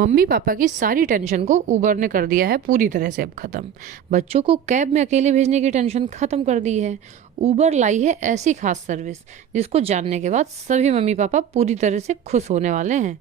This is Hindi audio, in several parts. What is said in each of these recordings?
मम्मी पापा की सारी टेंशन को उबर ने कर दिया है पूरी तरह से अब खत्म। बच्चों को कैब में अकेले भेजने की टेंशन खत्म कर दी है। उबर लाई है ऐसी खास सर्विस जिसको जानने के बाद सभी मम्मी पापा पूरी तरह से खुश होने वाले हैं।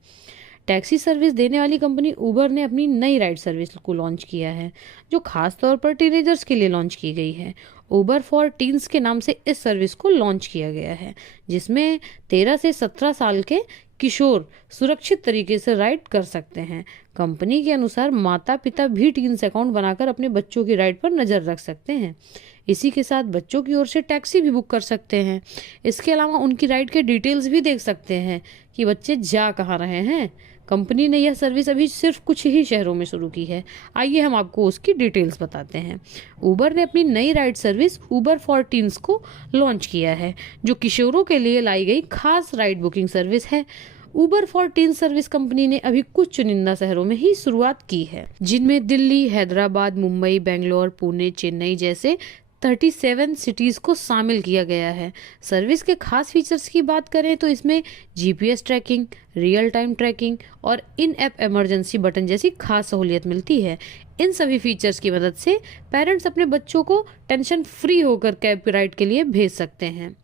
टैक्सी सर्विस देने वाली कंपनी उबर ने अपनी नई राइड सर्विस को लॉन्च किया है, जो खास तौर पर टीनेजर्स के लिए लॉन्च की गई है। उबर फॉर टीन्स के नाम से इस सर्विस को लॉन्च किया गया है, जिसमें 13 से 17 साल के किशोर सुरक्षित तरीके से राइड कर सकते हैं। कंपनी के अनुसार माता पिता भी टीन्स अकाउंट बनाकर अपने बच्चों की राइड पर नजर रख सकते हैं। इसी के साथ बच्चों की ओर से टैक्सी भी बुक कर सकते हैं। इसके अलावा उनकी राइड के डिटेल्स भी देख सकते हैं कि बच्चे जा कहाँ रहे हैं। कंपनी ने यह सर्विस अभी सिर्फ कुछ ही शहरों में शुरू की है। आइए हम आपको उसकी डिटेल्स बताते हैं। उबर ने अपनी नई ride service Uber for teens को लॉन्च किया है, जो किशोरों के लिए लाई गई खास राइड बुकिंग सर्विस है। उबर फॉर टीन सर्विस कंपनी ने अभी कुछ चुनिंदा शहरों में ही शुरुआत की है, जिनमें दिल्ली, हैदराबाद, मुंबई, बेंगलोर, पुणे, चेन्नई जैसे 37 सिटीज को शामिल किया गया है। सर्विस के खास फीचर्स की बात करें तो इसमें GPS tracking, real time tracking और इन ऐप इमरजेंसी बटन जैसी खास सहूलियत मिलती है। इन सभी फीचर्स की मदद से पेरेंट्स अपने बच्चों को टेंशन फ्री होकर कैब राइड के लिए भेज सकते हैं।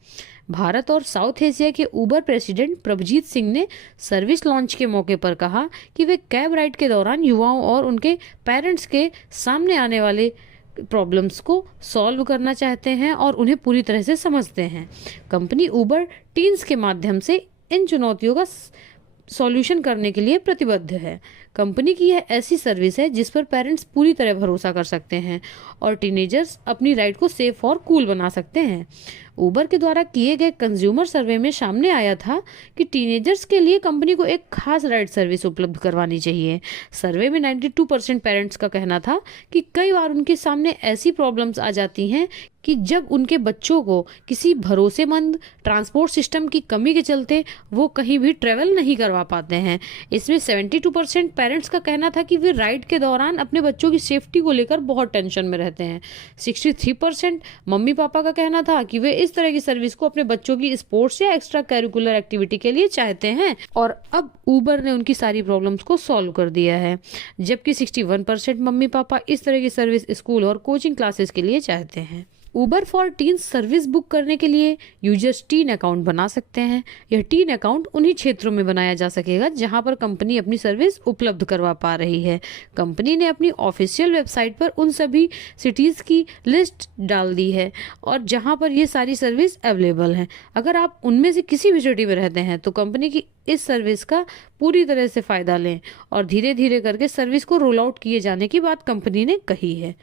भारत और साउथ एशिया के उबर प्रेसिडेंट प्रभजीत सिंह ने सर्विस लॉन्च के मौके पर कहा कि वे कैब राइड के दौरान युवाओं और उनके पेरेंट्स के सामने आने वाले प्रॉब्लम्स को सॉल्व करना चाहते हैं और उन्हें पूरी तरह से समझते हैं। कंपनी उबर टीन्स के माध्यम से इन चुनौतियों का सॉल्यूशन करने के लिए प्रतिबद्ध है। कंपनी की यह ऐसी सर्विस है जिस पर पेरेंट्स पूरी तरह भरोसा कर सकते हैं और टीनेजर्स अपनी राइड को सेफ और कूल बना सकते हैं। उबर के द्वारा किए गए कंज्यूमर सर्वे में सामने आया था कि टीनेजर्स के लिए कंपनी को एक खास राइड सर्विस उपलब्ध करवानी चाहिए। सर्वे में 92% पेरेंट्स का कहना था कि कई बार उनके सामने ऐसी प्रॉब्लम्स आ जाती हैं कि जब उनके बच्चों को किसी भरोसेमंद ट्रांसपोर्ट सिस्टम की कमी के चलते वो कहीं भी ट्रेवल नहीं करवा पाते हैं। इसमें 72% पेरेंट्स का कहना था कि वे राइड के दौरान अपने बच्चों की सेफ्टी को लेकर बहुत टेंशन में रहते हैं। 63% मम्मी पापा का कहना था कि वे इस तरह की सर्विस को अपने बच्चों की स्पोर्ट्स या एक्स्ट्रा करिकुलर एक्टिविटी के लिए चाहते हैं, और अब उबर ने उनकी सारी प्रॉब्लम्स को सॉल्व कर दिया है। जबकि 61% मम्मी पापा इस तरह की सर्विस स्कूल और कोचिंग क्लासेस के लिए चाहते हैं। उबर फॉर टीन सर्विस बुक करने के लिए यूजर्स टीन अकाउंट बना सकते हैं। यह टीन अकाउंट उन्हीं क्षेत्रों में बनाया जा सकेगा जहां पर कंपनी अपनी सर्विस उपलब्ध करवा पा रही है। कंपनी ने अपनी ऑफिशियल वेबसाइट पर उन सभी सिटीज़ की लिस्ट डाल दी है और जहां पर ये सारी सर्विस अवेलेबल हैं। अगर आप उनमें से किसी भी सिटी में रहते हैं तो कंपनी की इस सर्विस का पूरी तरह से फ़ायदा लें और धीरे धीरे करके सर्विस को रोल आउट किए जाने की बात कंपनी ने कही है।